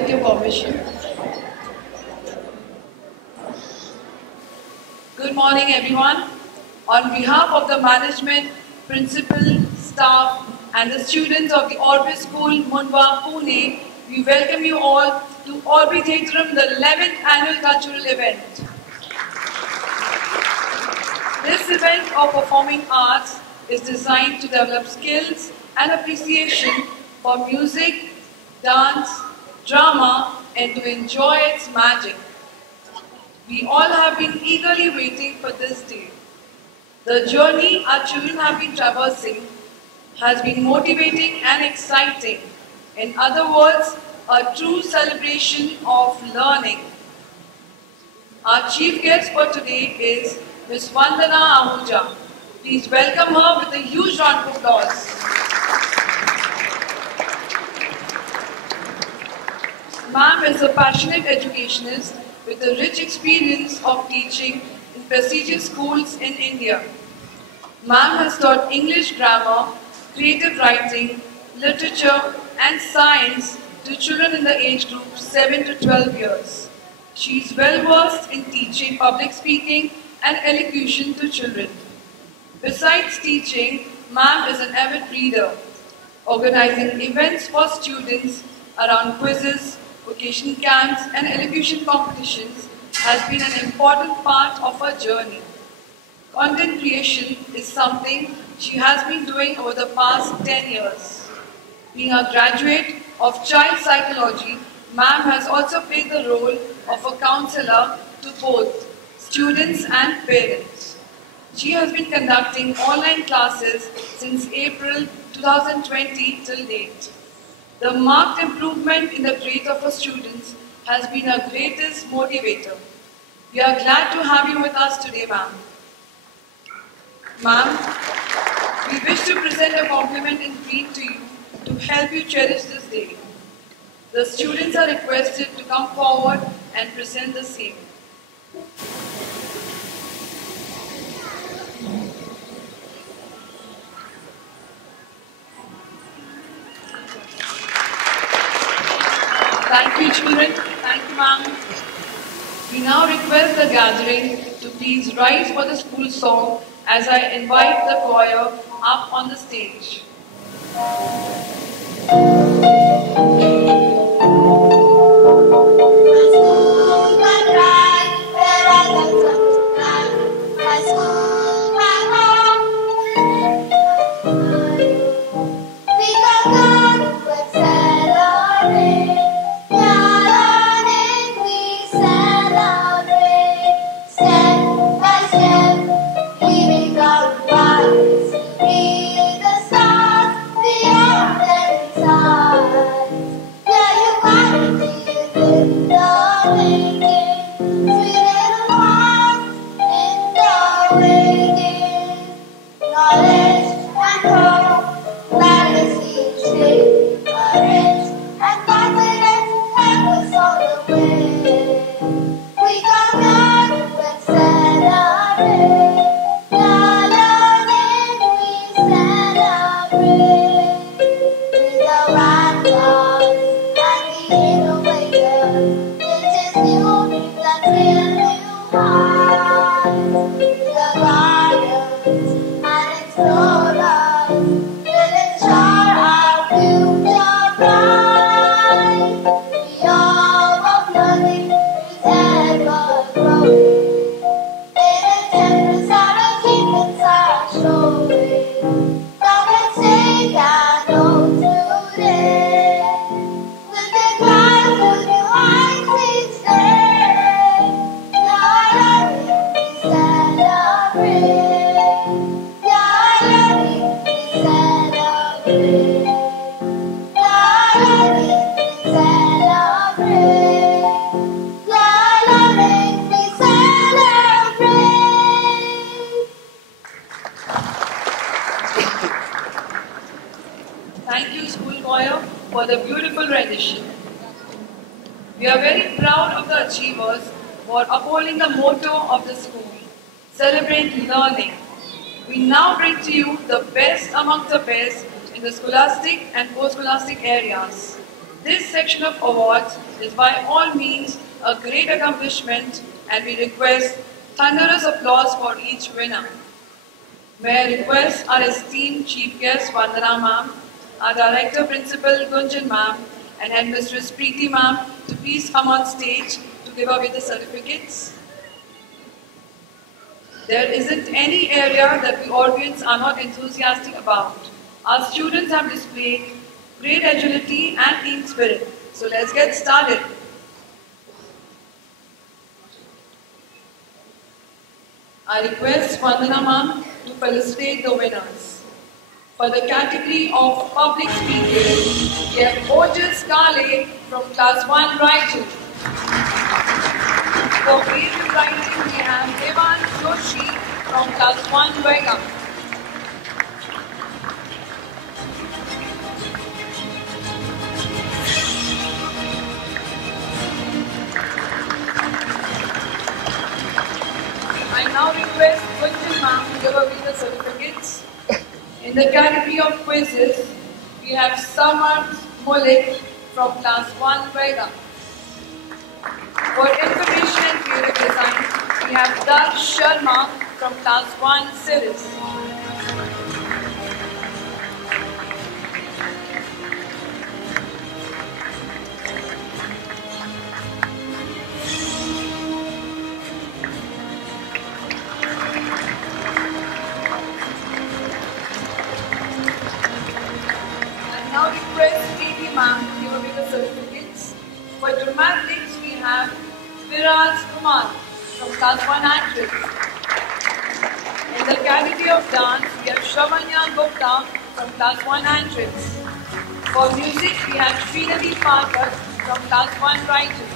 with your permission. Good morning, everyone. On behalf of the management, principal, staff, and the students of the Orbis School, Mundwa, Pune, we welcome you all to Orbi Theatrum, the 11th annual cultural event. This event of performing arts is designed to develop skills and appreciation for music, dance, drama, and to enjoy its magic. We all have been eagerly waiting for this day. The journey our children have been traversing has been motivating and exciting. In other words, a true celebration of learning. Our chief guest for today is Ms. Vandana Ahuja. Please welcome her with a huge round of applause. Ma'am is a passionate educationist with a rich experience of teaching in prestigious schools in India. Ma'am has taught English grammar, creative writing, literature and science to children in the age group 7 to 12 years. She is well versed in teaching public speaking and elocution to children. Besides teaching, Ma'am is an avid reader, organizing events for students around quizzes, vocation camps and elocution competitions has been an important part of her journey. Content creation is something she has been doing over the past 10 years. Being a graduate of child psychology, Ma'am has also played the role of a counselor to both students and parents. She has been conducting online classes since April 2020 till date. The marked improvement in the grades of her students has been her greatest motivator. We are glad to have you with us today, ma'am. Ma'am, we wish to present a compliment in green to you to help you cherish this day. The students are requested to come forward and present the same. Thank you, children. Thank you, ma'am. We now request the gathering to please rise for the school song as I invite the choir up on the stage. Thank you, school choir, for the beautiful rendition. We are very proud of the achievers for upholding the motto of the school, Celebrate Learning. We now bring to you the best amongst the best in the scholastic and post-scholastic areas. This section of awards is by all means a great accomplishment, and we request thunderous applause for each winner. May I request our esteemed Chief Guest Vandana Ma'am, our Director Principal Gunjan Ma'am, and Headmistress Preeti Ma'am to please come on stage to give away the certificates. There isn't any area that the audience are not enthusiastic about. Our students have displayed great agility and team spirit. So let's get started. I request Vandana Ma'am to felicitate the winners. For the category of public speaking, we have Ojas Kale from Class 1 Writing. For creative writing, we have Devan Joshi from Class 1 Vega. I now request Gunjan Ma'am to give away the certificates. In the category of quizzes, we have Samart Mullik from Class 1 Vega. For information and creative design, we have Darsh Sharma from Class 1 Series. I now request Preeti Ma'am to give away the certificates. For dramatics, we have Viraz Kumar from Class 1 Actress. In the category of dance, we have Shravanya Gupta from Class 1 Actress. For music, we have Srinavi Parker from Class 1 Writer.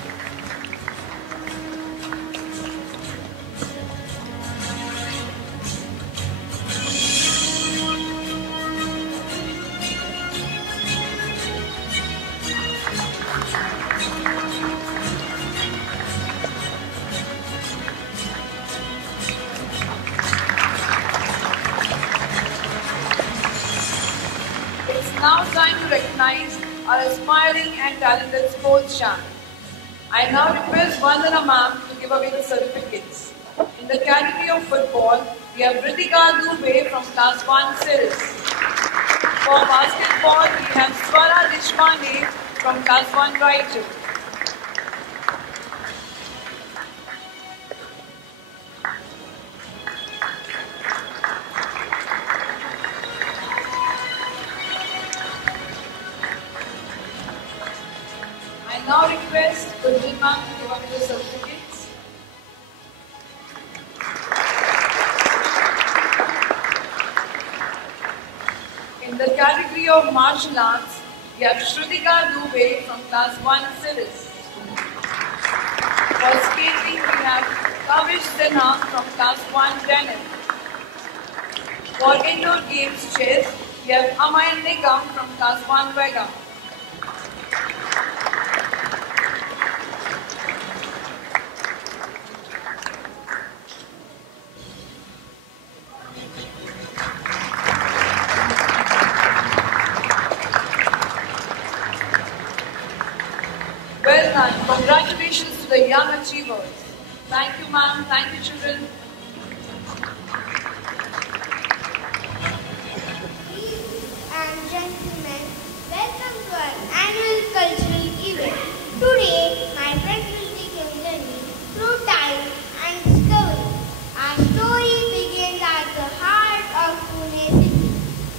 Now time to recognize our aspiring and talented sports champ. I now request Vandana Ma'am to give away the certificates. In the category of football, we have Ritika Dubey from Class 1 Series. For basketball, we have Swara Deshpande from Class 1 Writer. I now request Gunjan Ma'am to give away the certificates. In the category of martial arts, we have Shrutika Dubey from Class 1 Series. For skating, we have Kavish Sinha from Class 1 Tennis. For indoor games chess, we have Amay Nigam from Class 1 Vega. Well done. Congratulations to the young achievers. Thank you, ma'am. Thank you, children. Ladies and gentlemen, welcome to our annual cultural event. Today, my friends will take a journey through time and discovery. Our story begins at the heart of Pune city,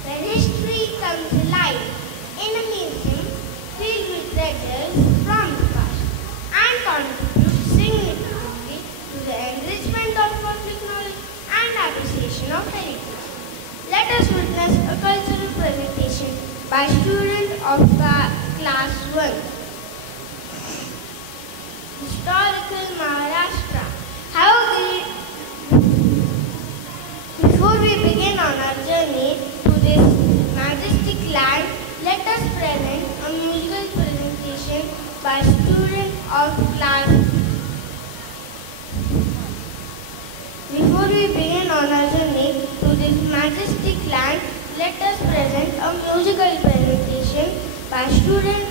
where history comes alive in a museum filled with treasures from the past and contributes significantly to the enrichment of public knowledge and appreciation of heritage. Let us witness a cultural presentation by students of Class 1. Historical Maharashtra. Before we begin on our journey to this majestic land, let us present a musical presentation by students of Class. Before we begin on our journey to this majestic land, let us present a musical presentation by students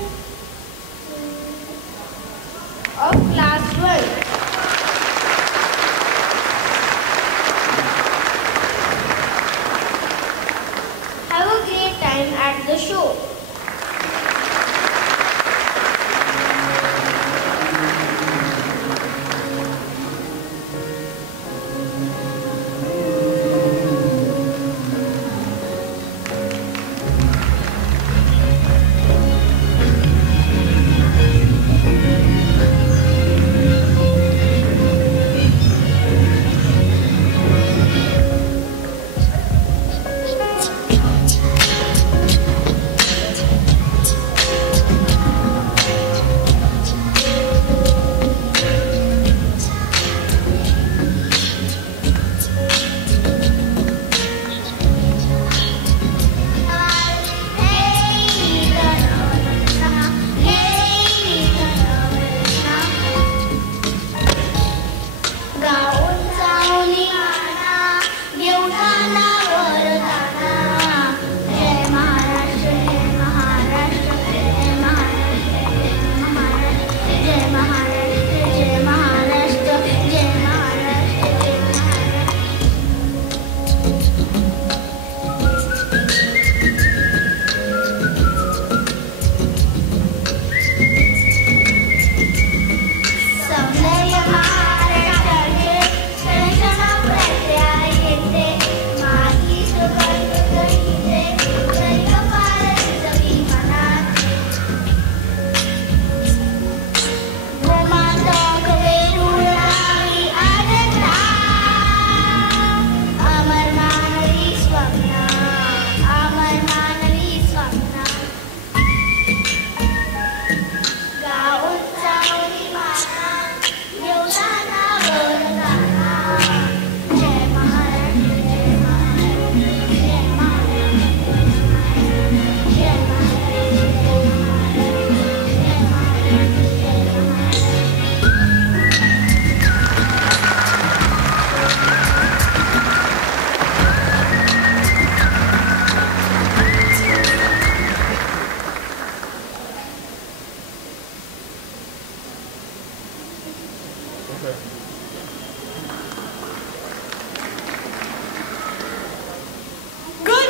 Good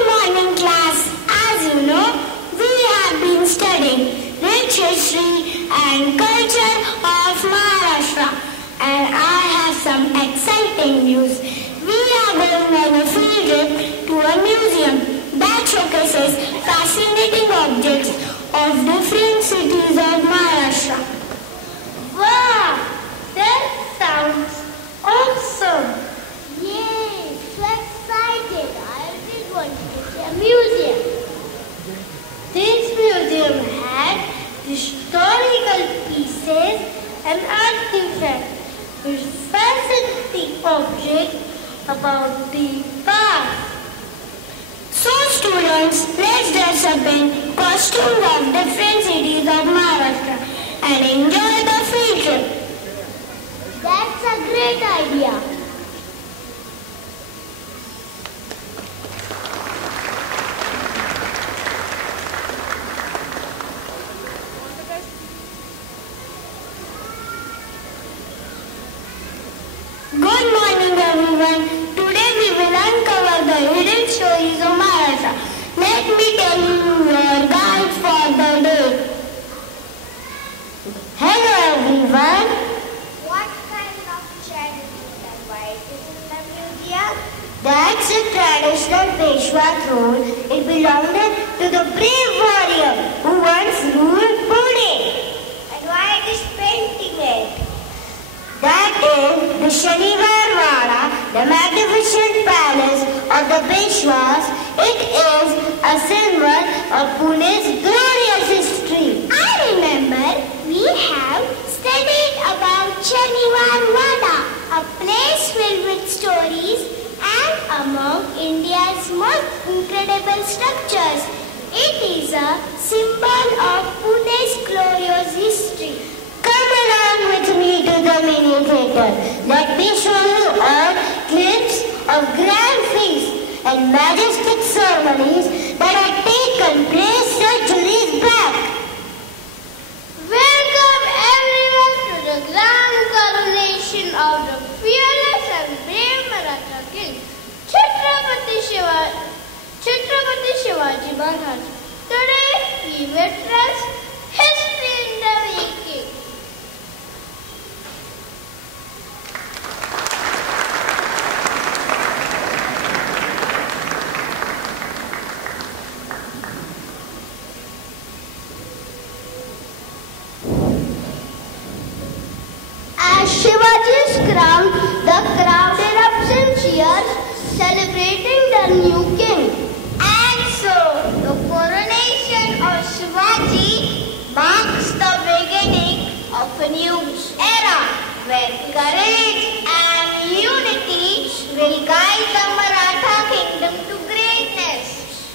morning, class. As you know, we have been studying rich history and culture of Maharashtra, and I have some exciting news. We are going on a field trip to a museum that showcases fascinating objects of different cities of Maharashtra. Wow! That sounds awesome! Yay! So excited! I really want to see a museum. This museum had historical pieces and artifacts with fascinating objects about the past. So students, let's dress up in costumes of different cities of Maharashtra and enjoy the field trip. That's a great idea. Good morning everyone. Today we will uncover the hidden stories of Maharashtra. Let me tell you your guide for the day. Hello everyone. What kind of tradition and why is in the museum? That's a traditional Peshwa throne. It belonged to the brave warrior who once ruled Pune. And why it is painting it? That is the Shaniwar Wada, the magnificent palace of the Peshwas. It is a symbol of Pune's glorious history. I remember we have studied about Shaniwar Wada, a place filled with stories and among India's most incredible structures. It is a symbol of Pune's glorious history. Come along with me to the mini theatre. Let me show you all clips of grand feasts and majestic ceremonies that have taken place centuries back. Welcome everyone to the grand coronation of the fearless and brave Maratha king, Chhatrapati Shivaji Maharaj. Today we witness history in the making. As Shivaji is crowned, the crowd erupts in cheers, celebrating the new king. And so, the coronation of Shivaji marks the beginning of a new era where courage and unity will guide the Maratha kingdom to greatness.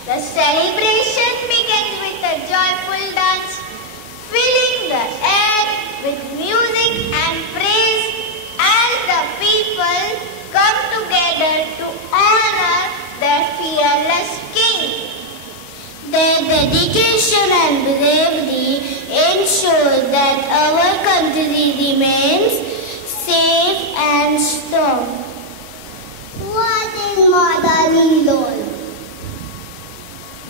The celebration begins with a joyful dance, filling the air with music and praise as the people come together to honor their fearless king. Their dedication and bravery ensure that our country remains safe and strong. What is Madani Lol?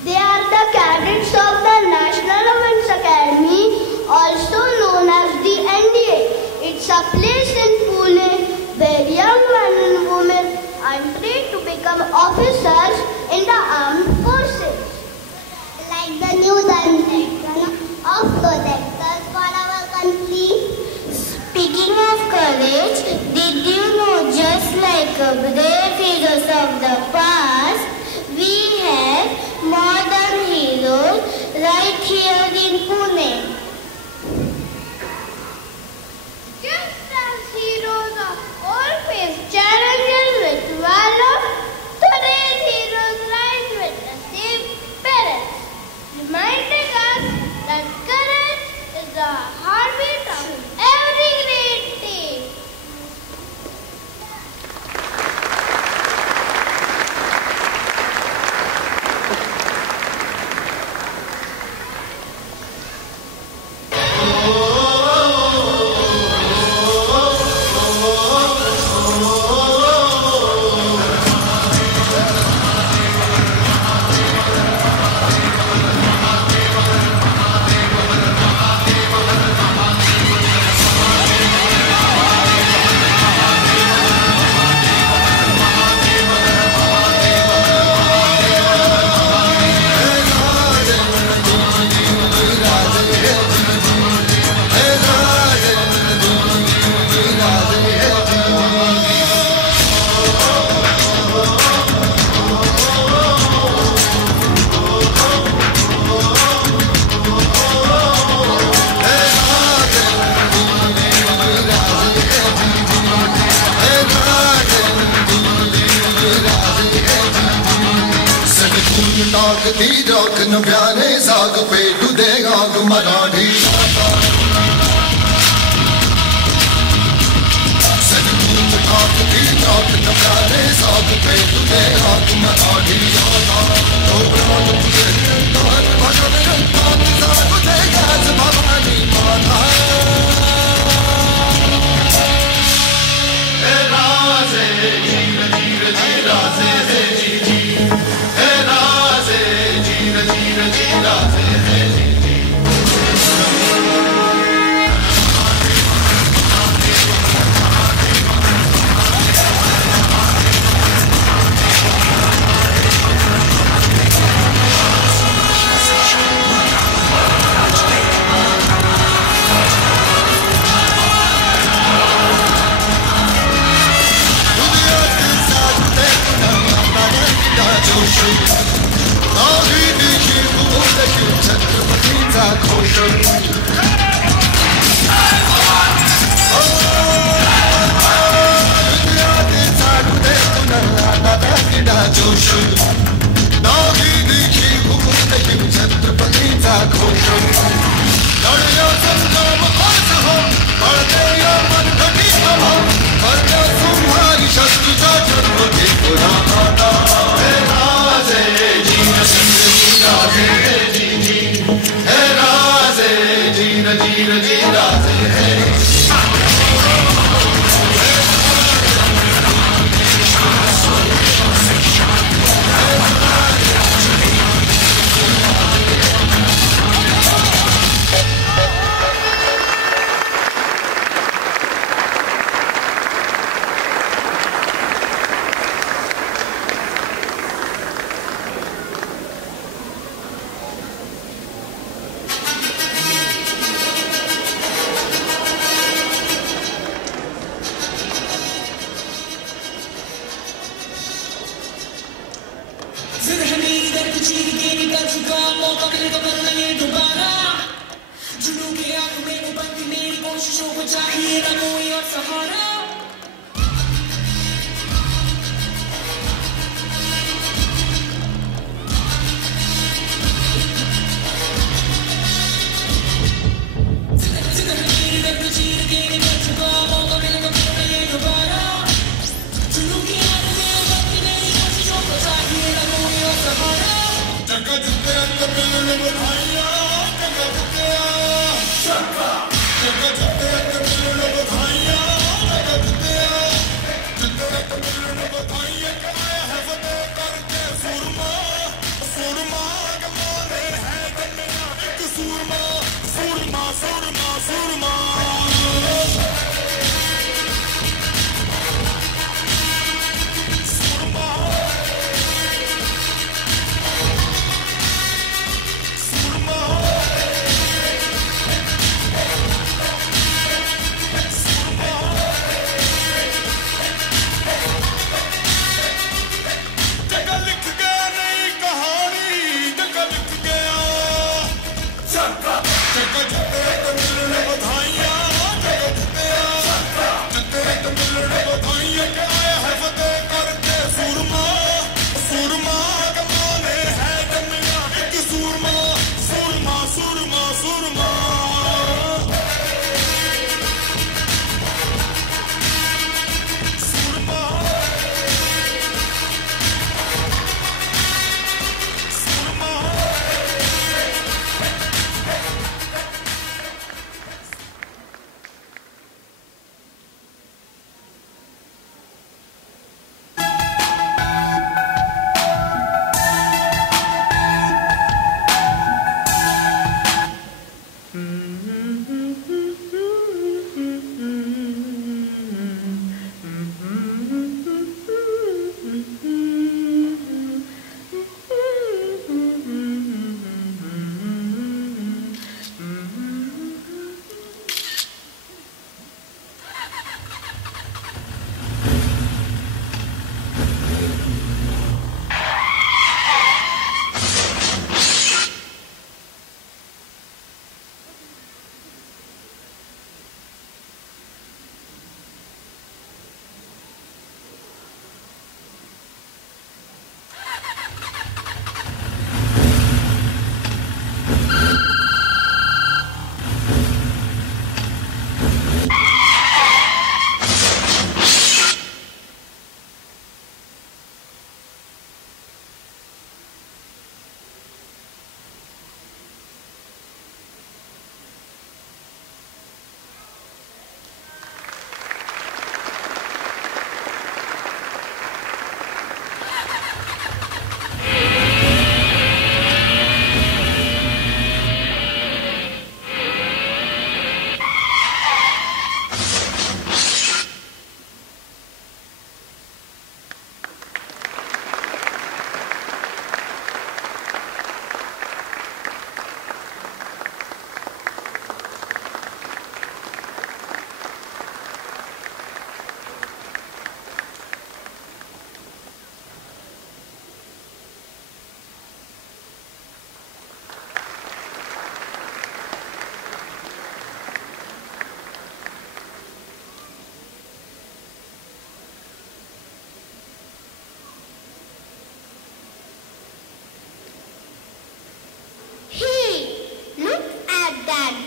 They are the cadets of the National Defence Academy, also known as the NDA. It's a place in Pune where young men and women are trained to become officers in the armed forces. Like the new direction of protectors for our country. Speaking of courage, did you know just like brave heroes of the past, we have modern heroes right here in Pune. Just as heroes of old face challenges with valor, today's heroes rise with ती रोक न प्यारे साग पे तुदे गाग मराठी सजकून ठाक ती रोक न प्यारे साग पे तुदे गाग मराठी तो प्राण तुझे तान भजन तान साग ते गाज भवानी माता हे राजे जीर जीर जी राजे हे जी जी हे राजे जीर जीर जी राजे हे जी जी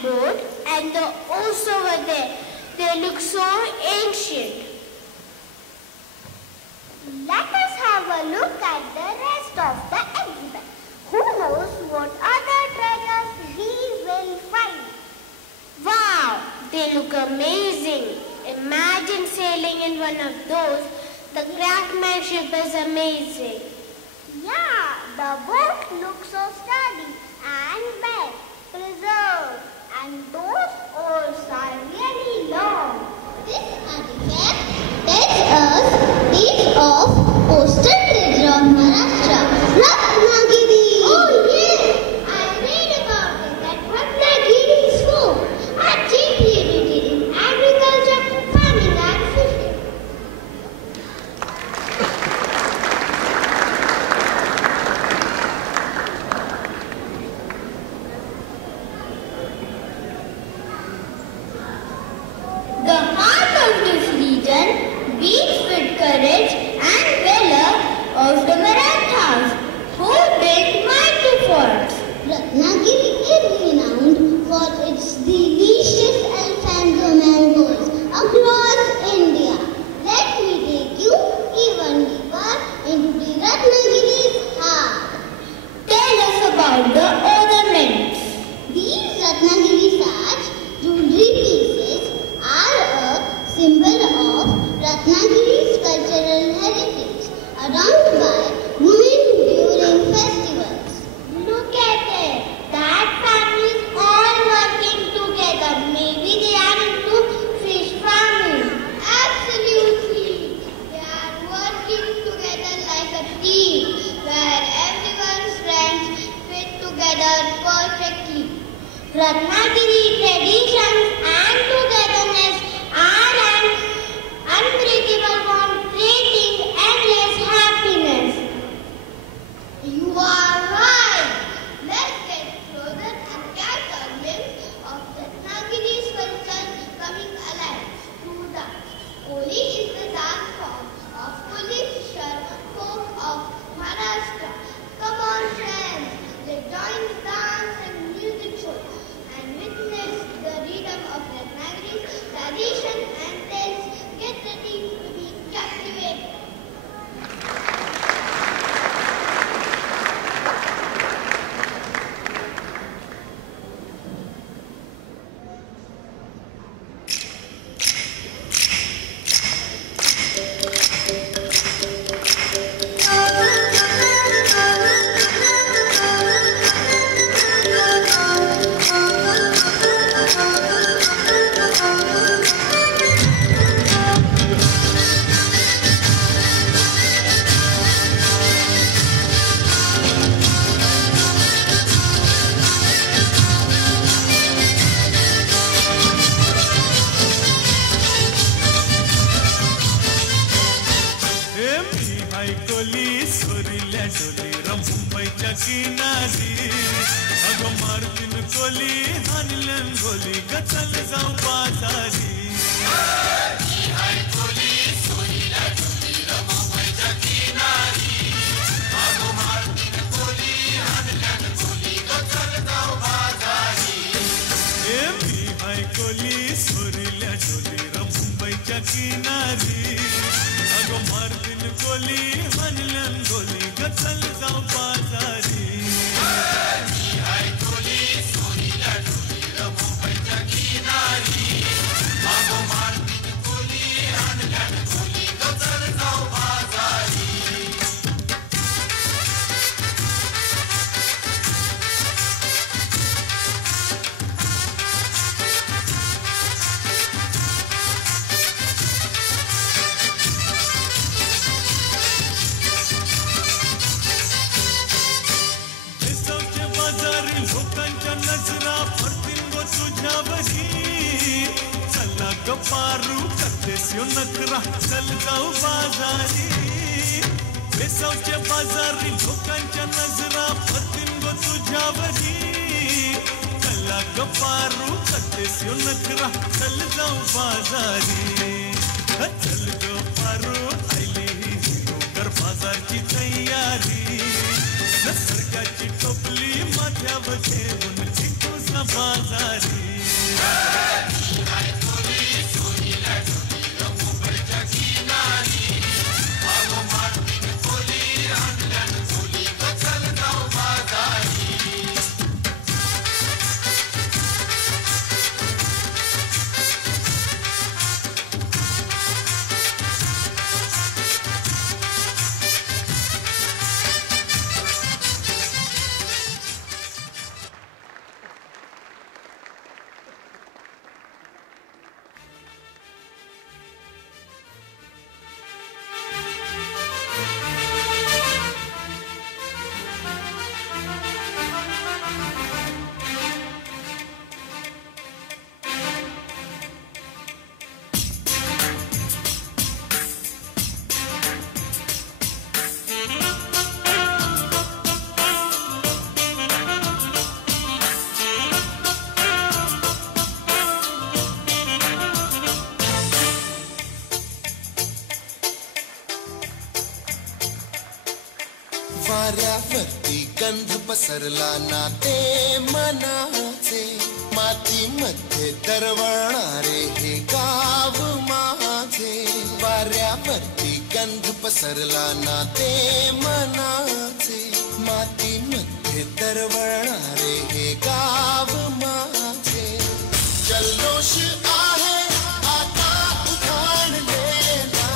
boat and the oars over there. They look so ancient. Let us have a look at the rest of the exhibit. Who knows what other treasures we will find? Wow, they look amazing. Imagine sailing in one of those. The craftsmanship is amazing. Yeah, the boat looks so sturdy and well preserved. And those oars are really long. This artifact tells us tales of coastal treasure of Maharashtra, Ratnagiri. Oh yes, I read about it at Ratnagiri School. Are deeply rooted in agriculture, farming and fishing. The heart of this region beats with courage and valor of the Marathas, who built mighty forts. Ratnagiri is renowned for its delicious Alfonso mangoes across India. Let me take you even deeper into the Ratnagiri's heart. Tell us about the ornaments. These Ratnagiri sacks, jewelry pieces, are a symbol of Ratnagiri's cultural heritage, adorned by women during festivals. Look at it! That family is all working together. Maybe they are into fish farming. Absolutely! They are working together like a team, where everyone's strengths fit together perfectly. Ratnagiri traditions and togetherness are an unbreakable bond, creating endless happiness. You are right. Let's get closer and catch a glimpse of Ratnagiri's culture coming alive through dance. Holi is the dance form of Koli fisher folk of Maharashtra. Come on, friends, let's join the dance and music show and witness the rhythm of Ratnagiri's tradition and tales. Get ready to be captivated. Paru करते स्यो नखरा चल जाऊ बाजारी बेसावच्या बाजारी लोकांच्या नजरा पतीन गो तुझ्यावरी चला गपारू करते स्यो नखरा चल जाऊ बाजारी चल गपारू आईली हिरो कर बाजारची तयारी निसर्गाची टोपली माझ्यावर ठेवून चिकूसा बाजारी वाऱ्यावरती गंध पसरला ना ते मनाचे मातीमध्ये दरवळणारे हे गाव माझे वाऱ्यावरती गंध पसरला ना ते मनाचे मातीमध्ये दरवळणारे हे गाव माझे जल्लोष आहे आता उखाणलेला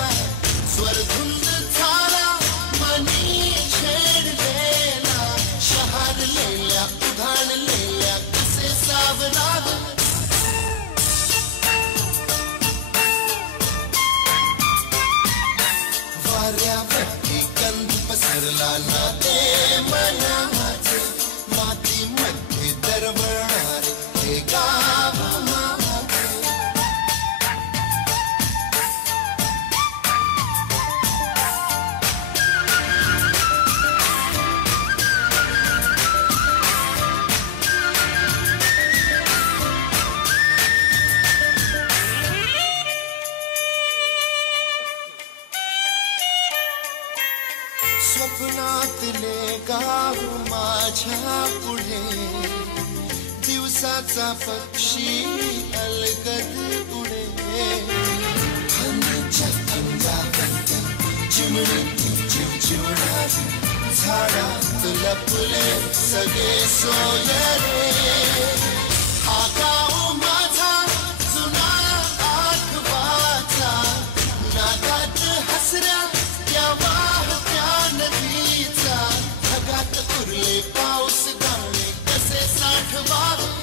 स्वरधुंद झाला मनी छेडलेला शहारलेल्या उधाणलेल्या कसे सावराग वाऱ्यावरती गंध पसरला ना ते मनाचे मातीमध्ये दरवळणारे हे गाव माझे स्वप्नातले गाव माझ्या पुढे दिवसाचा पक्षी अलगद उडे हनीच्या अंगावरती चिमणी चिवचिवणार झाडात लपले सगळे सोयरे हा गाव माझा जुना आठवाचा नादात हसऱ्या त्या वाहत्या नदीचा ढगात उरले पाऊस गाणे कसे साठवावे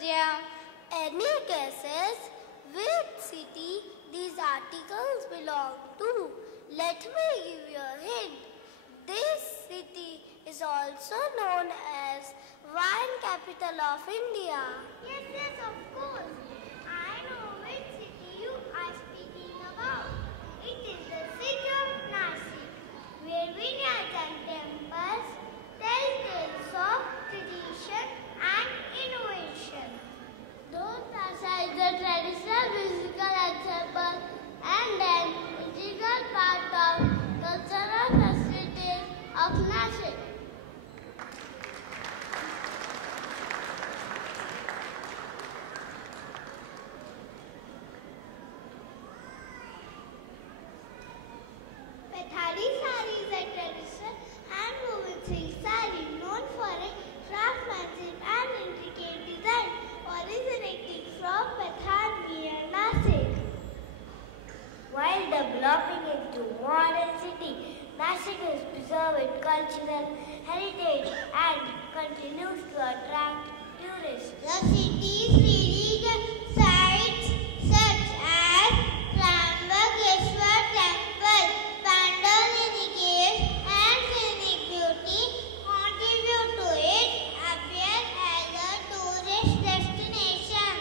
Vidya. Any guesses which city these articles belong to? Let me give you a hint. This city is also known as wine capital of India. Yes, of course. I know which city you are speaking about. It is the city of Nashik, where vineyards and temples tell tales of tradition and innovation. Dhol Tasa is the traditional musical ensemble and an integral part of cultural festivities of Nashik. Pathari sari is a traditional hand-woven silk sari known for its craftsmanship and intricate design, originating from Pathan near Nashik. While developing into modern city, Nashik has preserved its cultural heritage and continues to attract tourists. The city's leading sites such as Trambakeshwar Temple, Pandalini Caves and scenic beauty contribute to its appeal as a tourist destination.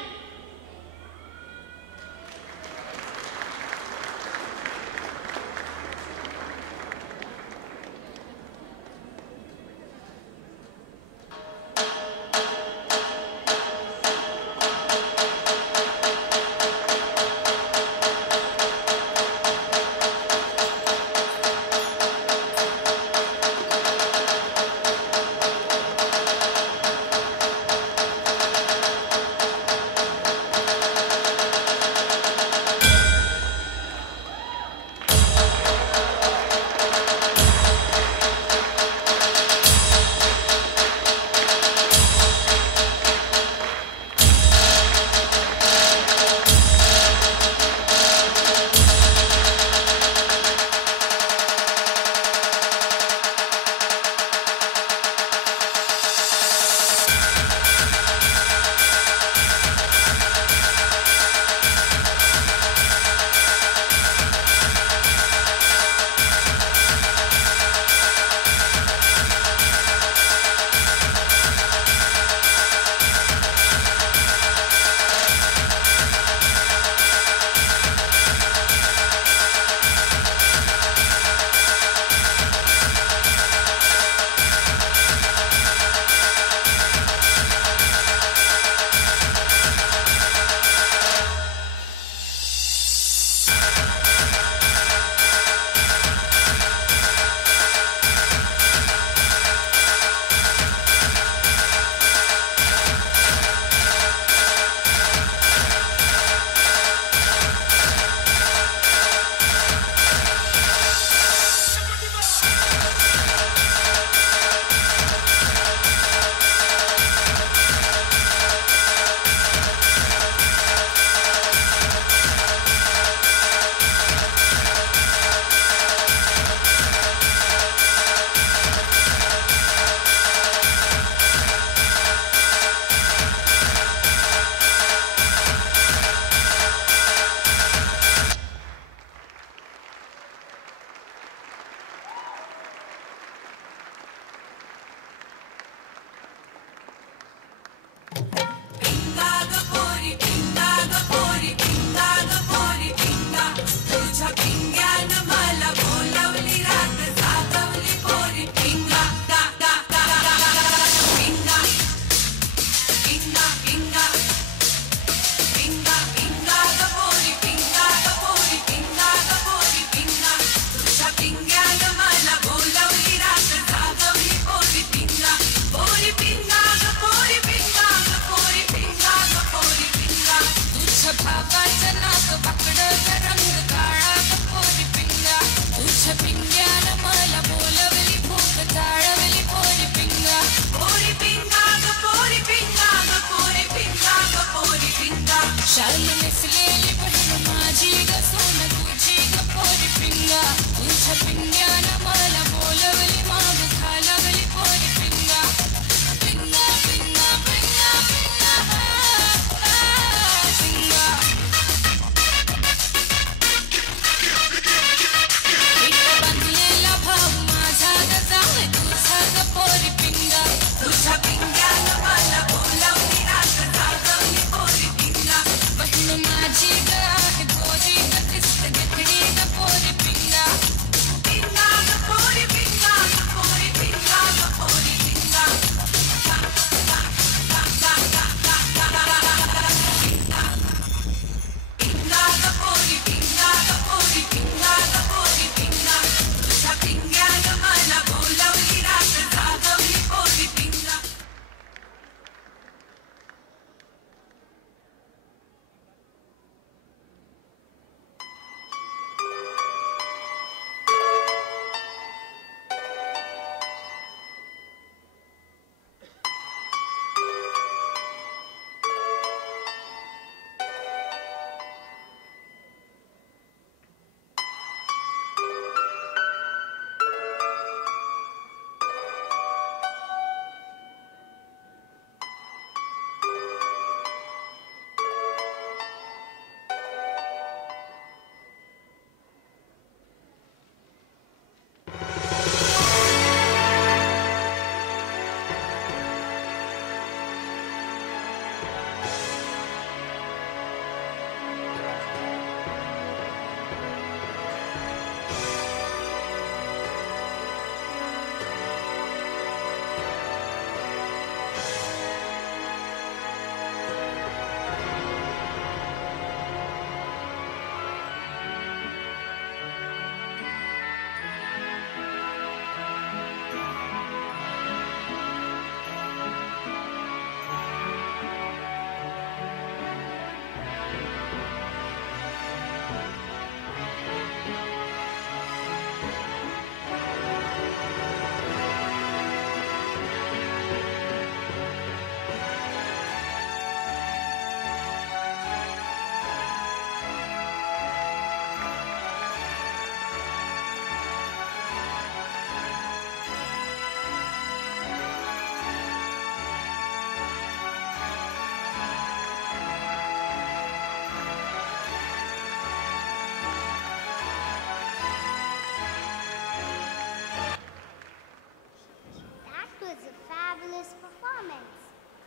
was a fabulous performance.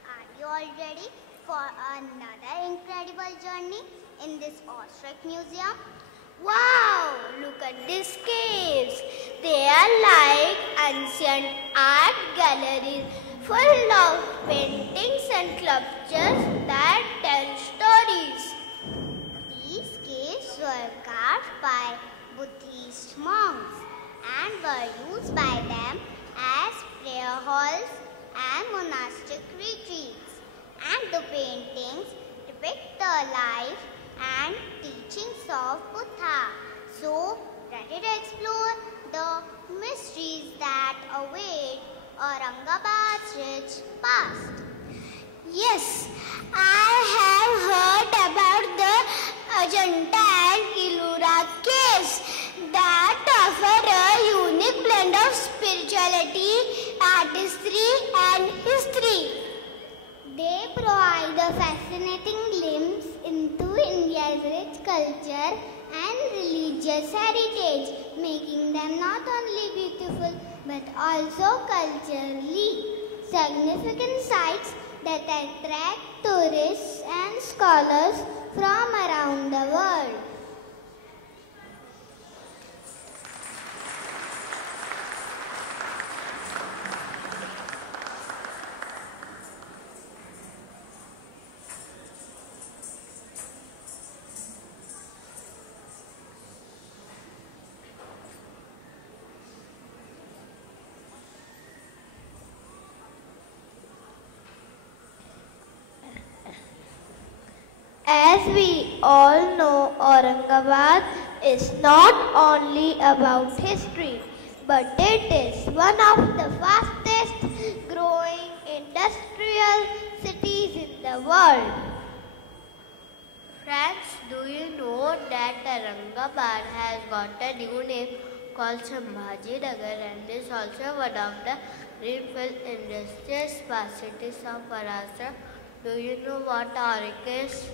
Are you all ready for another incredible journey in this awestruck museum? Wow! Look at these caves. They are like ancient art galleries full of paintings and sculptures that tell stories. These caves were carved by Buddhist monks and were used by them as prayer halls and monastic retreats. And the paintings depict the life and teachings of Buddha. So, ready to explore the mysteries that await Aurangabad's rich past? Yes, I have heard about the Ajanta and Ellora caves that offer a unique blend of spirituality, artistry and history. They provide a fascinating glimpse into India's rich culture and religious heritage, making them not only beautiful but also culturally significant sites that attract tourists and scholars from around the world. As we all know, Aurangabad is not only about history, but it is one of the fastest growing industrial cities in the world. Friends, do you know that Aurangabad has got a new name called Sambhaji Nagar and is also one of the greenfield industrial smart cities of Maharashtra? Do you know what Auric is?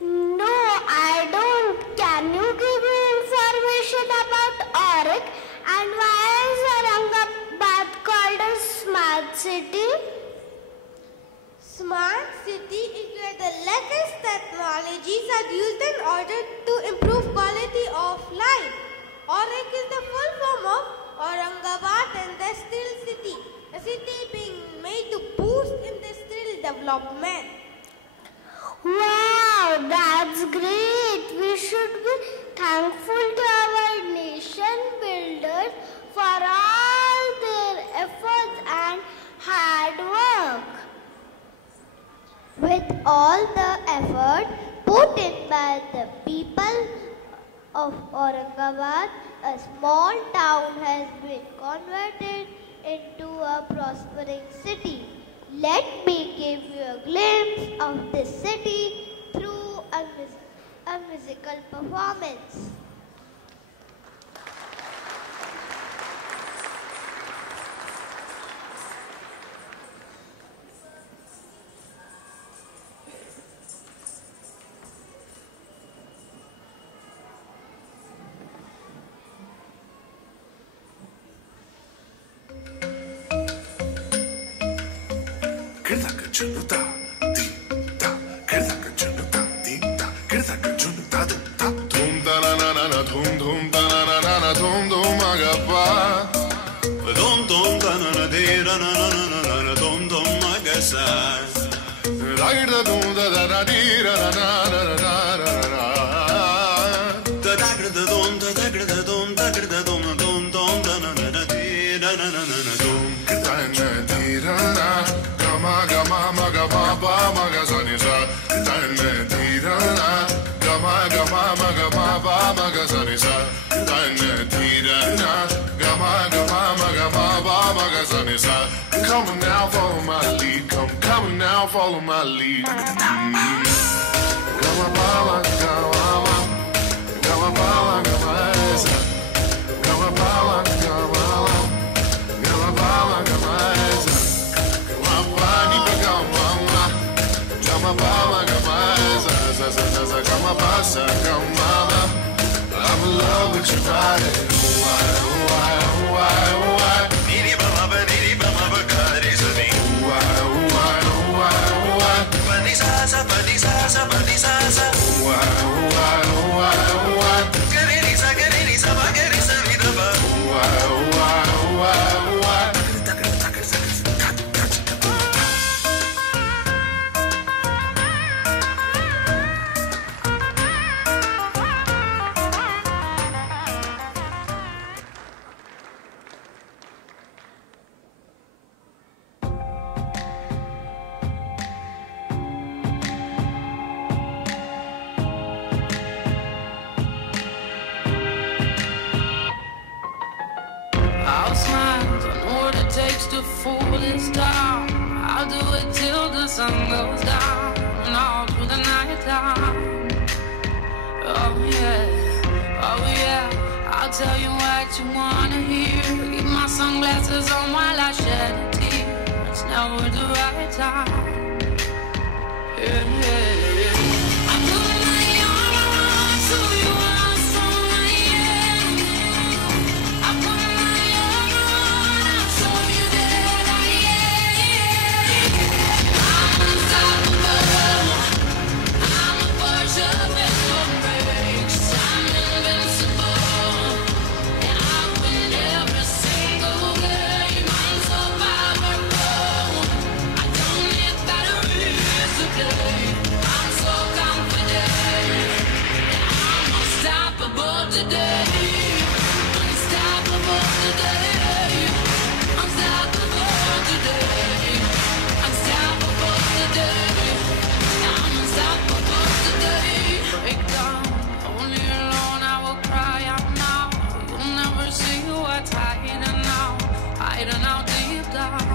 No, I don't. Can you give me information about Auric and why is Aurangabad called a smart city? Smart city is where the latest technologies are used in order to improve quality of life. Auric is the full form of Aurangabad Industrial City, a city being made to boost industrial development. Wow, that's great. We should be thankful to our nation builders for all their efforts and hard work. With all the effort put in by the people of Aurangabad, a small town has been converted into a prospering city. Let me give you a glimpse of this city through a musical performance. Come now, follow my lead. Come now, follow my lead. I'm in love with your body. Why? to fool this town. I'll do it till the sun goes down and all through the night time. Oh yeah, oh yeah, I'll tell you what you wanna hear. Keep my sunglasses on while I shed a tear. It's never the right time. Yeah, yeah, yeah. I put my arm around so you are strong I am. I put my arm around, I'll show you that I am. I'm unstoppable. I'm a Porsche with no brakes. I'm invincible. And I win every single game. I'm so powerful. I don't need batteries to play. I'm so confident. I'm unstoppable today. Unstoppable today. Unstoppable today. Unstoppable today. I'm unstoppable today. Break down, only alone I will cry out now. You'll never see what's hiding now, hiding out deep down.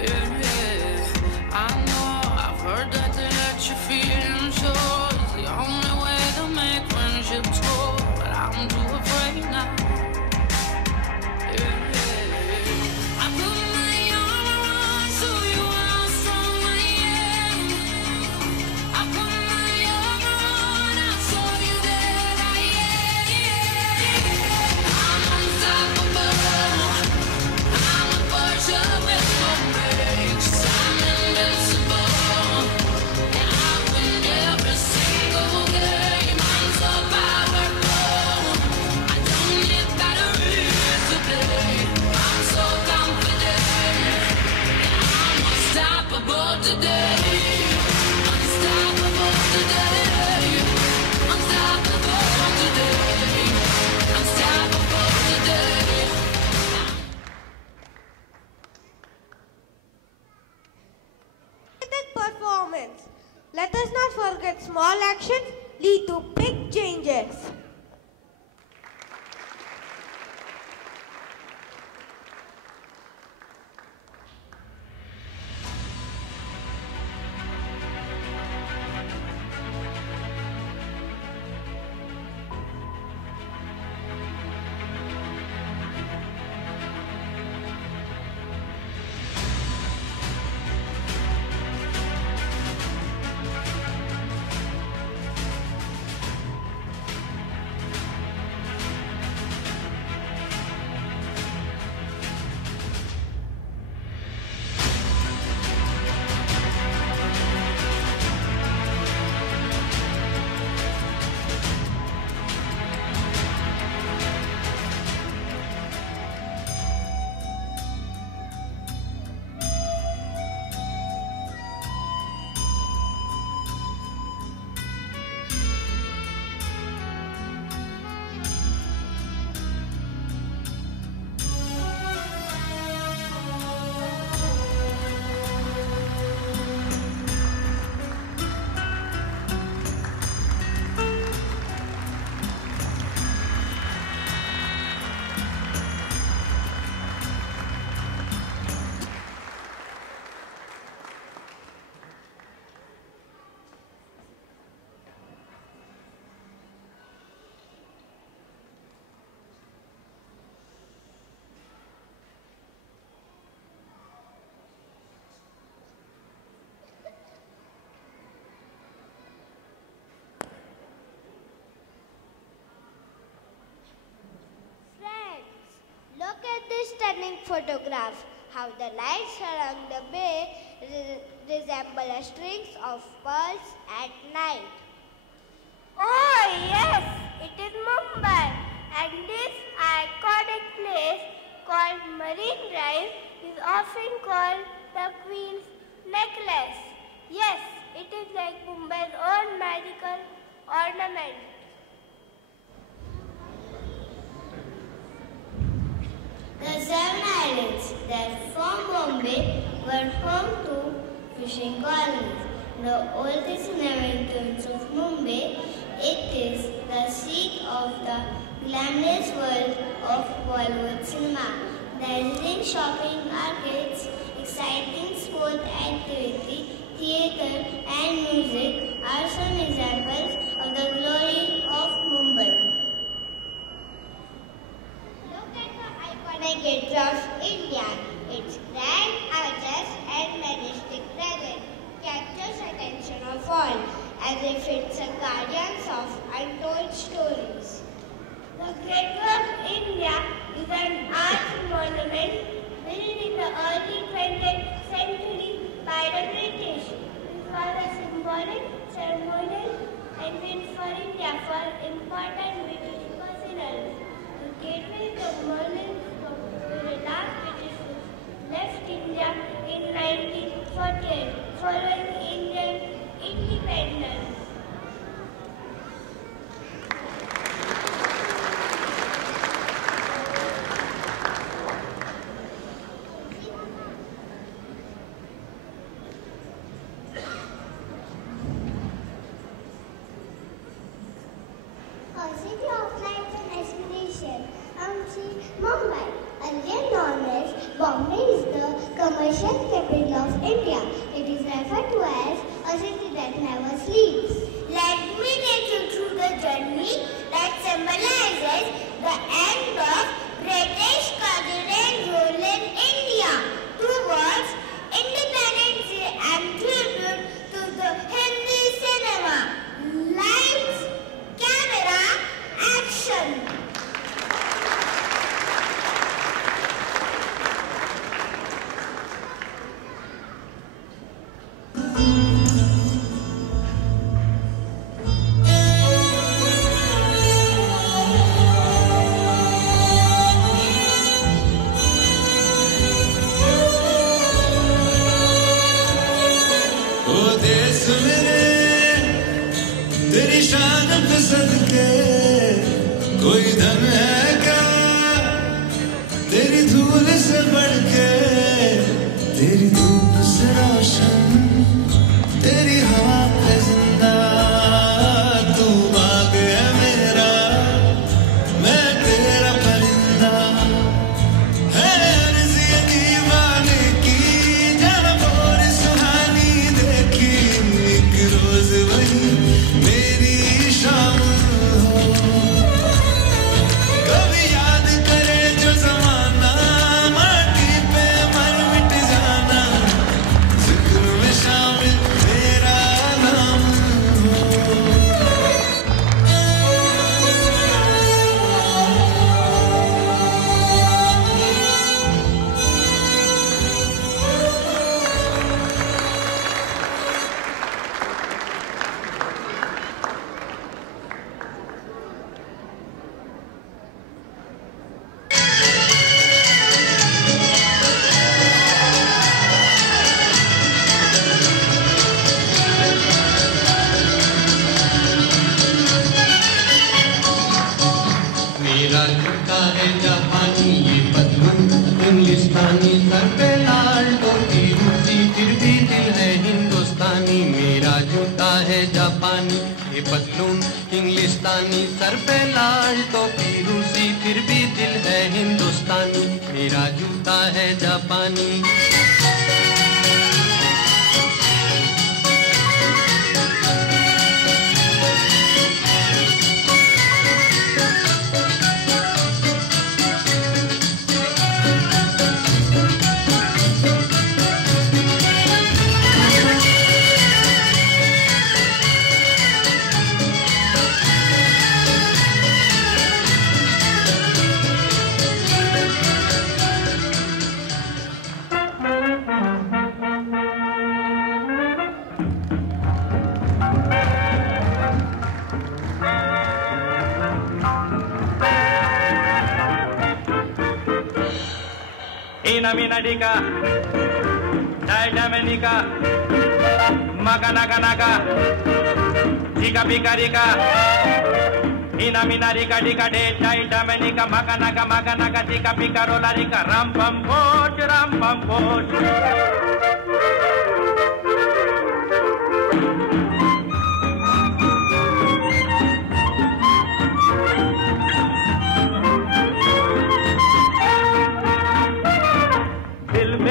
Yeah, yeah. I know, I've heard that they let you feel and show is the only way to make friendships grow, but I'm too afraid now. Yeah, yeah. I put my arm around so you are strong I am. I put my arm around, I'll show you that I am. I'm unstoppable. I'm a Porsche with no brakes. I'm invincible. And I win every single game. I'm so powerful. I don't need batteries to play. I'm so confident. I'm unstoppable today. Unstoppable today. Unstoppable today. Unstoppable today. Athletic performance. Let us not forget small actions lead to big changes. Look at this stunning photograph. How the lights along the bay resemble strings of pearls at night. Oh yes, it is Mumbai, and this iconic place called Marine Drive is often called the Queen's Necklace. Yes, it is like Mumbai's own magical ornament. The seven islands that form Bombay were home to fishing colonies. The oldest inhabitants of Mumbai, it is the seat of the glamorous world of Bollywood cinema. dazzling shopping markets, exciting sport activity, theatre and music are some examples of the glory of Mumbai. Look at the iconic Gate of India. Its grand arches and majestic presence captures attention of all, as if it's a guardian of untold stories. The Gate of India is an art monument built in the early 20th century by the British. It was a symbolic, ceremonial event for India for important British personnel. The gateway is the monument to the last British left India in 1948 following Indian independence. A city of lights and aspiration, Mumbai, earlier known as Bombay, is the commercial capital of India. It is referred to as a city that never sleeps. Let me take you through the journey that symbolizes the end of British colonial rule in India towards independence and tribute to the Hindi cinema. Lights, camera, action! तेरी शान पे सदके कोई धन है क्या तेरी धूल से बढ़ के तेरी धूप से रोशन तेरी हवा पे जिंदा तू बाग है मेरा मैं तेरा परिंदा है अर्ज़ ये दीवाने की जाना और सुहानी देखी एक रोज वही मेरी शाम हो कभी याद करे जो ज़माना माटी पे मर मिट जाना जिक्र में शामिल मेरा नाम मेरा जूता है जापानी ये पतलून इंग्लिस्तानी सर पे लाल टोपी रूसी फिर भी दिल है हिंदुस्तानी मेरा जूता है जापानी ये पतलून इंग्लिस्तानी सर पे लाल टोपी रूसी फिर भी दिल है हिंदुस्तानी मेरा जूता है जापानी Ina mina dika, dai damenika, maga naga naga, dika bika dika. Ina mina dika dika de dai damenika, maga naga dika bika rola dika ram pam poch.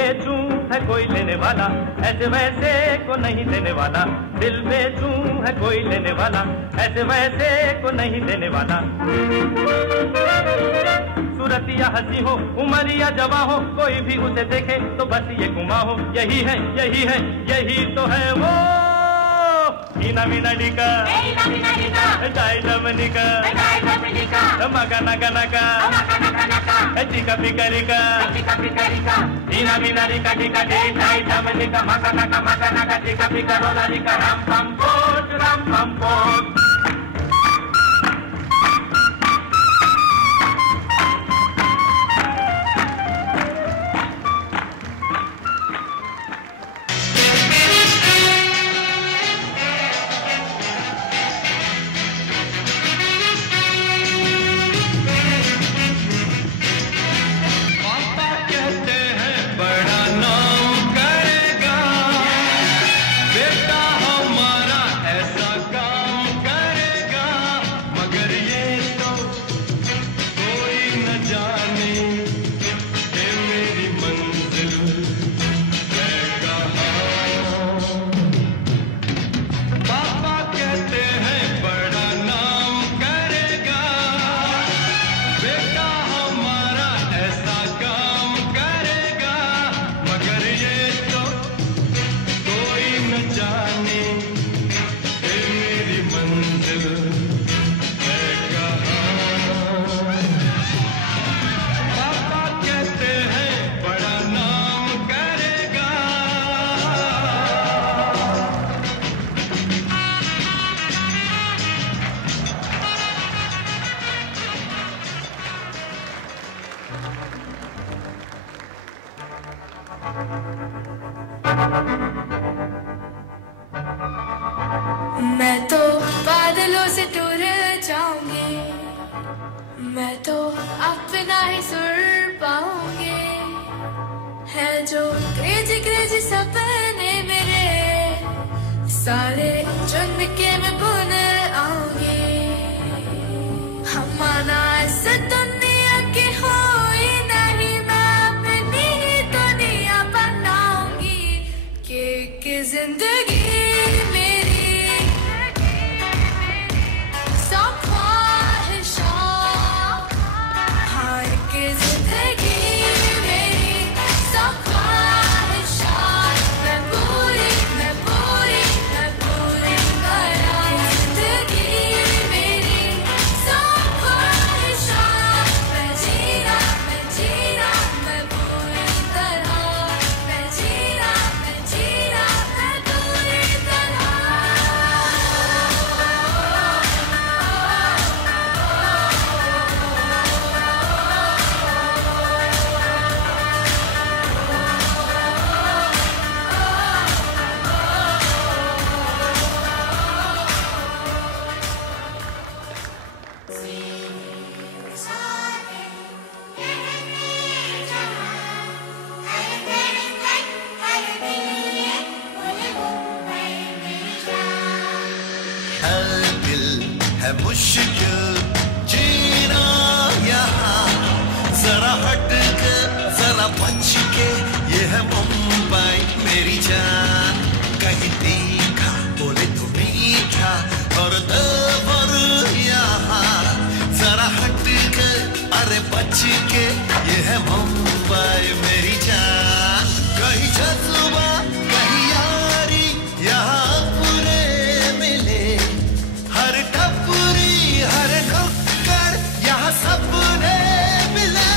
बेचूं है कोई लेने वाला, ऐसे वैसे को नहीं देने वाला। दिल बेचूं है कोई लेने वाला, ऐसे वैसे को नहीं देने वाला। सूरत या हंसी हो, उम्र या जवां हो, कोई भी उसे देखे तो बस ये गुमा हो। यही है, यही है, यही तो है वो। Ina mina dika, jai jamanika, maga naga naga, chika pikarika, ina mina dika dika de, jai jamanika, maga naga, chika pikarola dika, ram pam pot, ram pam pot. मैं तो बादलों से दूर जाऊंगी, मैं तो अपना ही सुर पाऊंगी। है जो क्रेजी क्रेजी सपने मेरे, सारे चुन के मैं बुन आऊंगी। हमारा इस दुनिया की हो ही नहीं, मैं अपनी ही दुनिया बनाऊंगी। कि जिंदगी मुश्किल जीना यहाँ, जरा हट के जरा बच के, ये है मुंबई मेरी जान। कहीं तीखा बोले तो मीठा और देवर यहाँ, जरा हट के अरे बच के, ये है मुंबई मेरी जान। कहीं जज्बा कहीं यारी, यहाँ पूरे मिले, हर टपरी हर नुक्कड़ यहाँ सपने मिले।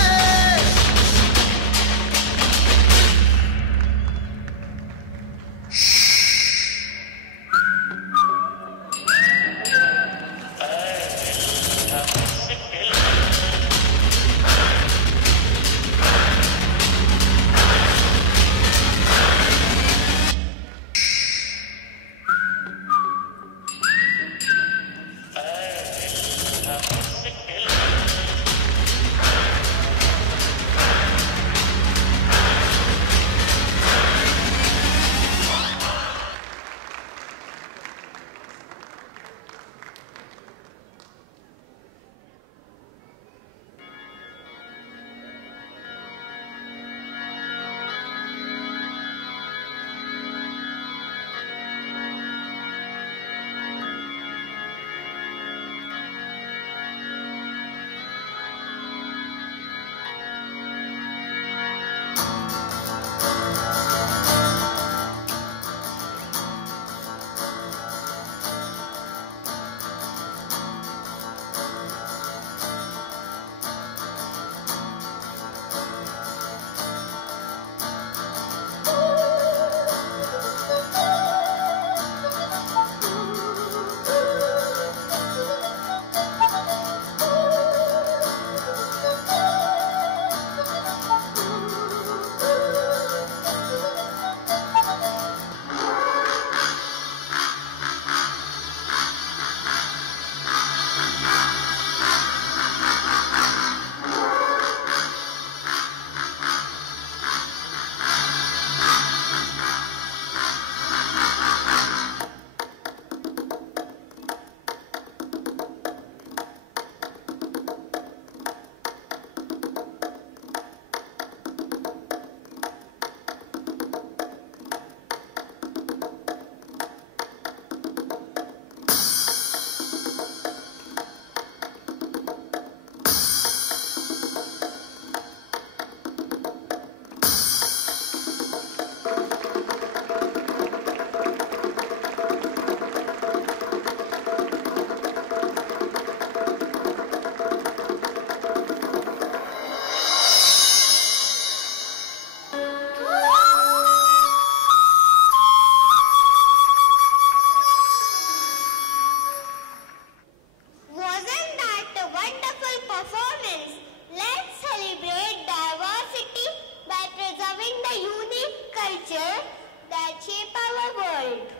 shape our world.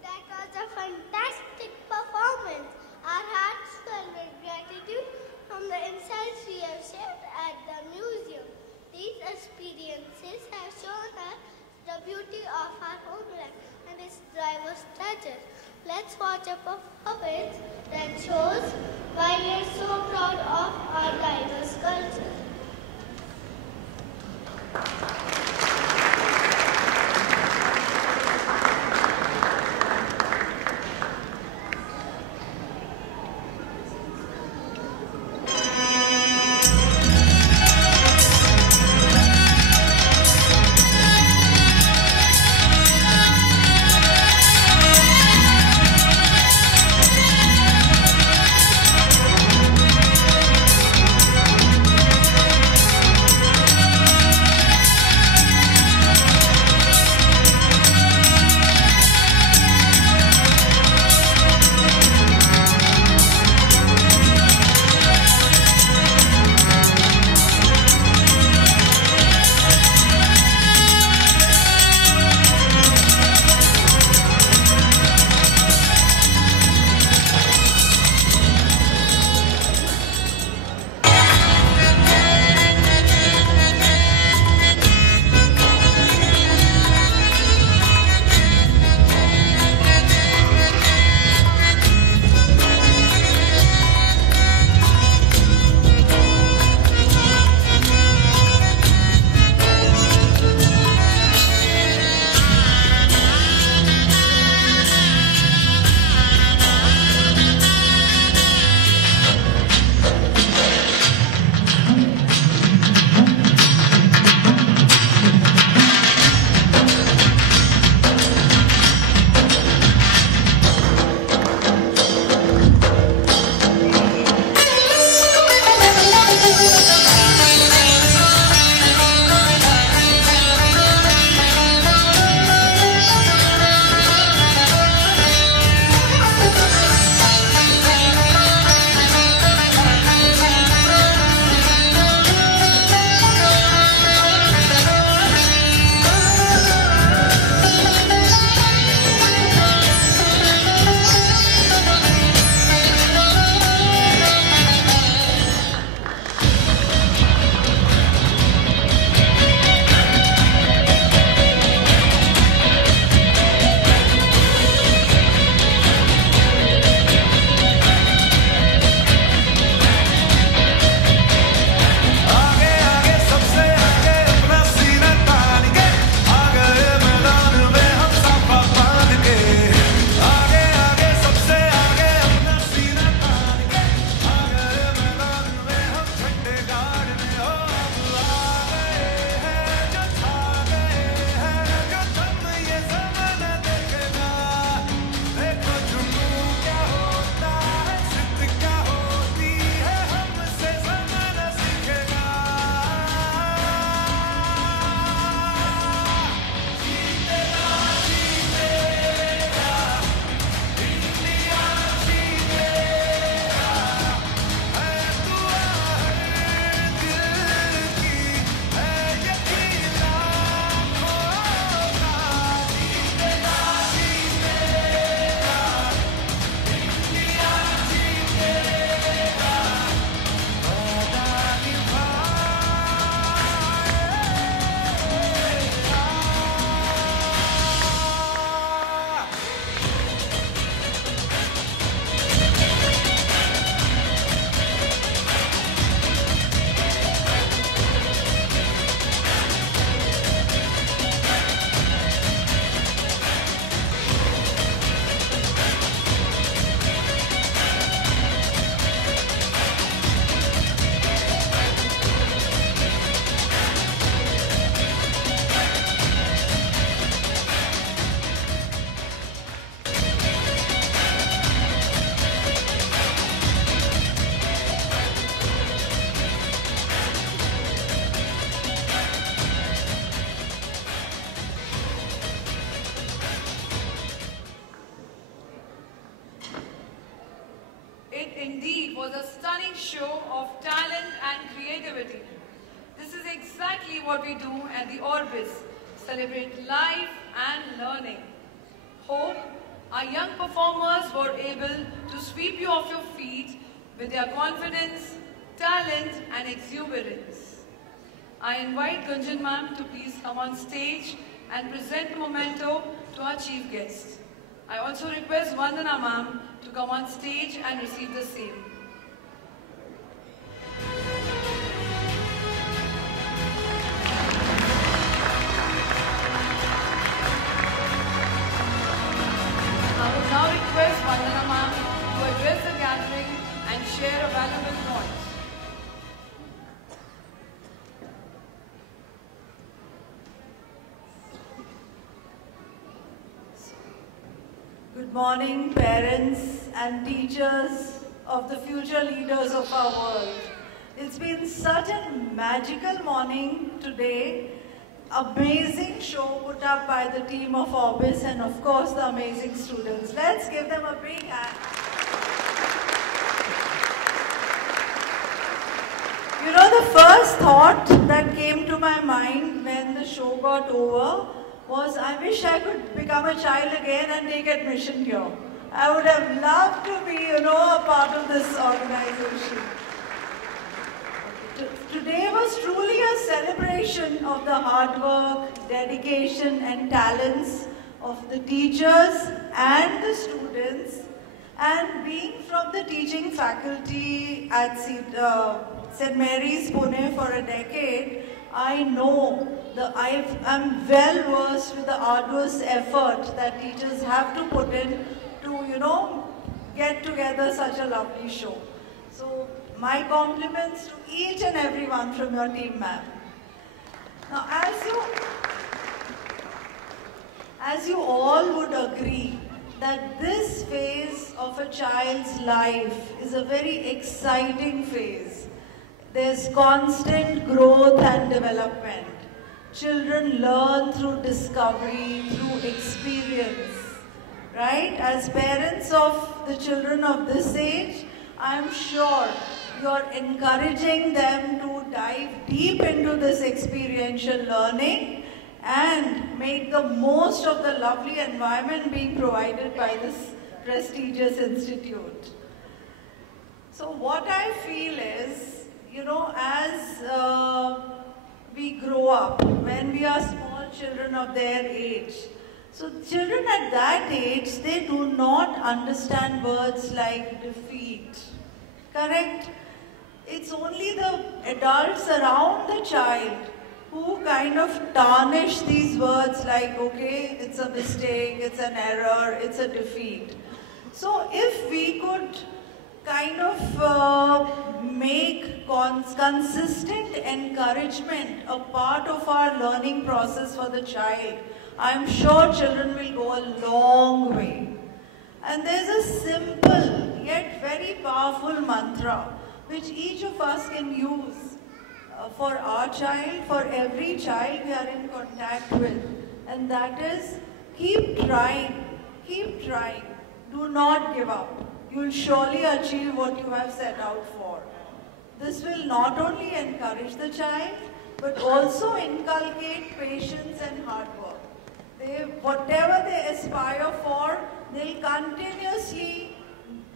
That was a fantastic performance. Our hearts filled with gratitude from the insights we have shared at the museum. These experiences have shown us the beauty of our homeland and its diverse treasures. Let's watch a performance that shows why we are so proud of our diverse culture. indeed was a stunning show of talent and creativity. This is exactly what we do at the Orbis, celebrate life and learning. Hope our young performers were able to sweep you off your feet with their confidence, talent and exuberance. I invite Gunjan ma'am to please come on stage and present the memento to our chief guest. I also request Vandana ma'am to come on stage and receive the same. I would now request Vandana ma'am to address the gathering and share a valuable thought. Good morning, parents and teachers of the future leaders of our world. It's been such a magical morning today. Amazing show put up by the team of Orbis and of course the amazing students. Let's give them a big hand. You know, the first thought that came to my mind when the show got over was, I wish I could become a child again and take admission here. I would have loved to be, a part of this organization. Today was truly a celebration of the hard work, dedication and talents of the teachers and the students, and being from the teaching faculty at St. Mary's, Pune for a decade, I know I'm well versed with the arduous effort that teachers have to put in to, get together such a lovely show. So, my compliments to each and everyone from your team, ma'am. Now, as you all would agree, that this phase of a child's life is a very exciting phase. There's constant growth and development. Children learn through discovery, through experience, right? As parents of the children of this age, I'm sure you're encouraging them to dive deep into this experiential learning and make the most of the lovely environment being provided by this prestigious institute. So what I feel is, as we grow up, when we are small children of their age, so children at that age, they do not understand words like defeat, correct? It's only the adults around the child who kind of tarnish these words like, okay, it's a mistake, it's an error, it's a defeat. So if we could kind of make consistent encouragement a part of our learning process for the child, I'm sure children will go a long way. And there's a simple yet very powerful mantra which each of us can use for our child, for every child we are in contact with. And that is, keep trying, do not give up. You will surely achieve what you have set out for. This will not only encourage the child, but also inculcate patience and hard work. Whatever they aspire for, they'll continuously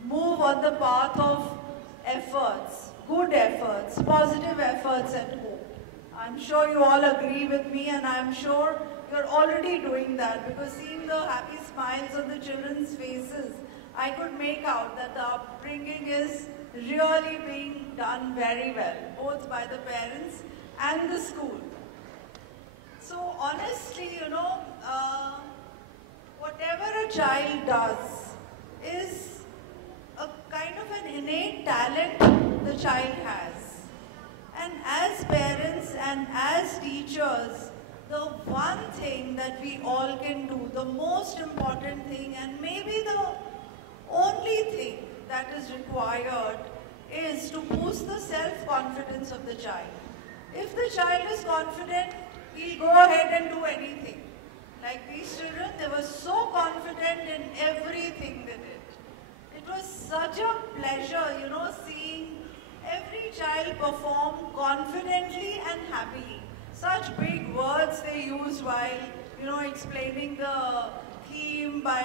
move on the path of efforts, good efforts, positive efforts and hope. I'm sure you all agree with me, and I'm sure you're already doing that, because seeing the happy smiles on the children's faces, I could make out that the upbringing is really being done very well, both by the parents and the school. So honestly, whatever a child does is a kind of an innate talent the child has. And as parents and as teachers, the one thing that we all can do, the most important thing, and maybe the only thing that is required, is to boost the self-confidence of the child. If the child is confident, he'll go ahead and do anything. Like these children, they were so confident in everything they did. It was such a pleasure, seeing every child perform confidently and happily. such big words they used while, explaining the theme by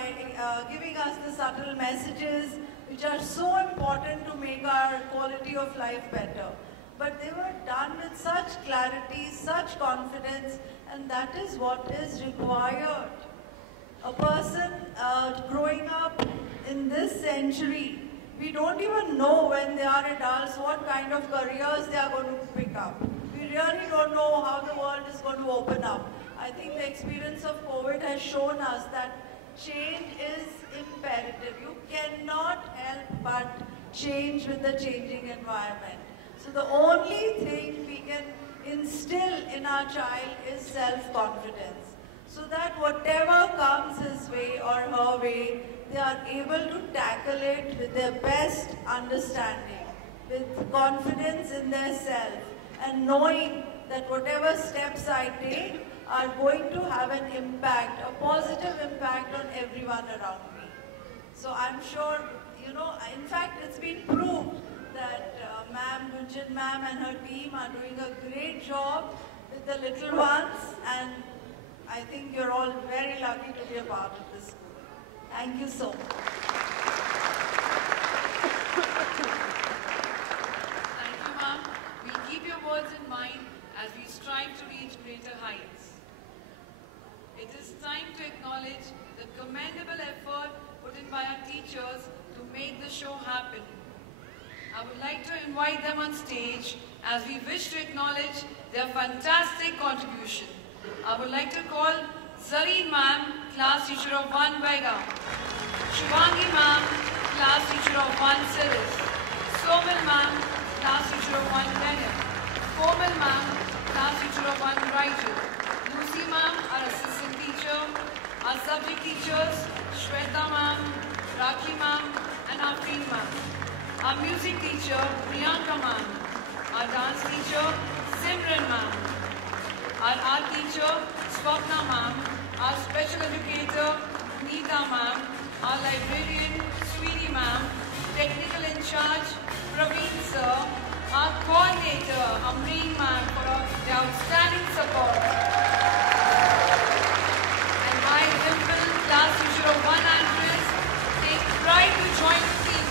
giving us the subtle messages which are so important to make our quality of life better. But they were done with such clarity, such confidence, and that is what is required. A person growing up in this century, we don't even know when they are adults what kind of careers they are going to pick up. We really don't know how the world is going to open up. I think the experience of COVID has shown us that change is imperative. You cannot help but change with the changing environment. So the only thing we can instill in our child is self-confidence, so that whatever comes his way or her way, they are able to tackle it with their best understanding, with confidence in their self, and knowing that whatever steps I take are going to have an impact, a positive impact on everyone around me. So I'm sure, in fact, it's been proved that Ma'am Gunjan Ma'am and her team are doing a great job with the little ones, and I think you're all very lucky to be a part of this school. Thank you so much. Thank you, ma'am. We'll keep your words in mind as we strive to reach greater heights. It is time to acknowledge the commendable effort put in by our teachers to make the show happen. I would like to invite them on stage as we wish to acknowledge their fantastic contribution. I would like to call Zareen ma'am, class teacher of 1 Baigaon. Shivangi ma'am, class teacher of 1 Siris. Somil ma'am, class teacher of 1 Kenya. Komal ma'am, class teacher of 1 Raichur. Lucy ma'am, our assistant teacher. Our subject teachers, Shweta ma'am, Rakhi ma'am, and Afreen ma'am. Our music teacher, Priyanka ma'am. Our dance teacher, Simran ma'am. Our art teacher, Swapna ma'am. Our special educator, Neeta ma'am. Our librarian, Sweetie ma'am. Technical in charge, Praveen sir. Our coordinator, Amreen ma'am, for the outstanding support. And my Dimple, class teacher of 1 Andres, take pride to join the team.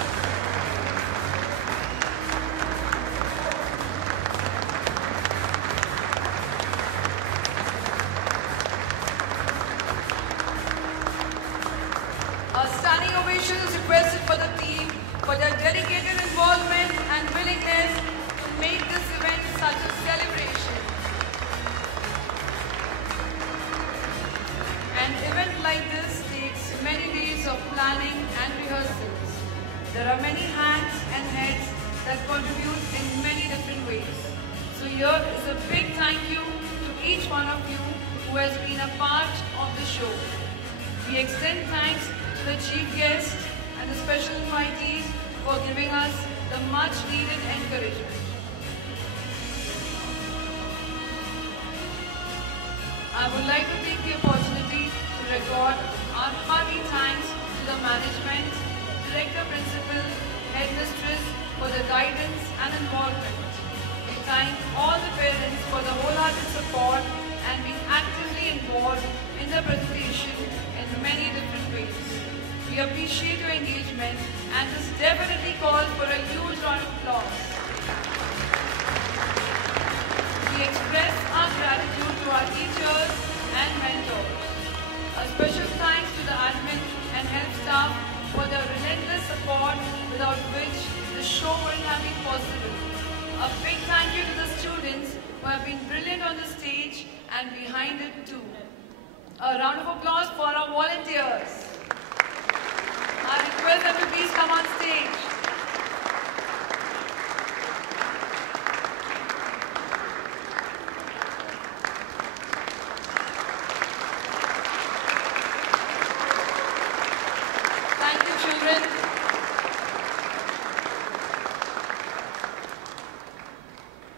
A standing ovation is requested for the team for their dedicated involvement and willingness to make this event such a celebration. An event like this takes many days of planning and rehearsals. There are many hands and heads that contribute in many different ways. So here is a big thank you to each one of you who has been a part of the show. We extend thanks to the chief guest and the special invitees for giving us the much needed encouragement. I would like to take the opportunity to record our hearty thanks to the management, director principal, headmistress for the guidance and involvement. We thank all the parents for the wholehearted support and being actively involved in the presentation in many different ways. We appreciate your engagement and this definitely calls for a huge round of applause. We express our gratitude to our teachers and mentors. A special thanks to the admin and help staff for their relentless support without which the show wouldn't have been possible. A big thank you to the students who have been brilliant on the stage and behind it too. A round of applause for our volunteers. I request them to please come on stage. Thank you, children.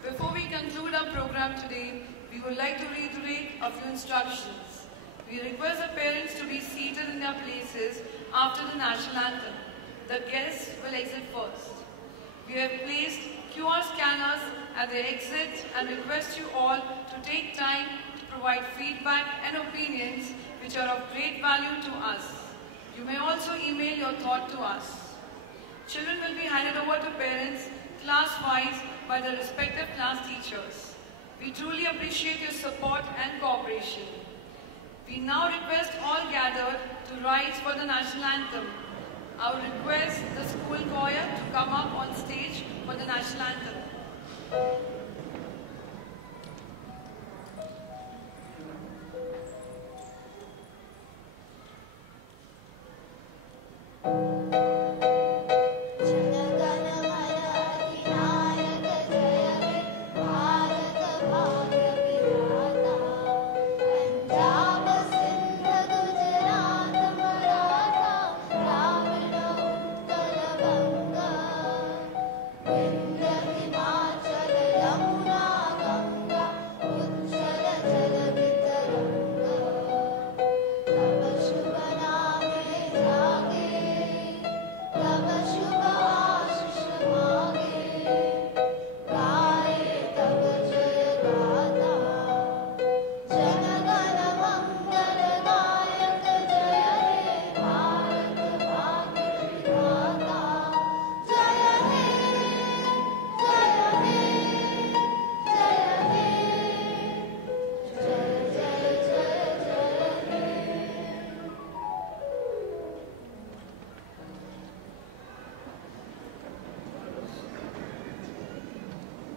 Before we conclude our program today, we would like to reiterate a few instructions. We request the parents to be seated in their places after the national anthem. The guests will exit first. We have placed QR scanners at the exit and request you all to take time to provide feedback and opinions which are of great value to us. You may also email your thought to us. Children will be handed over to parents class-wise by the respective class teachers. We truly appreciate your support and cooperation. We now request all gathered to rise for the national anthem. I would request the school choir to come up on stage for the national anthem.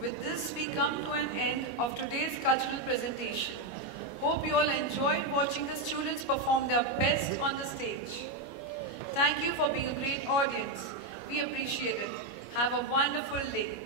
With this, we come to an end of today's cultural presentation. Hope you all enjoyed watching the students perform their best on the stage. Thank you for being a great audience. We appreciate it. Have a wonderful day.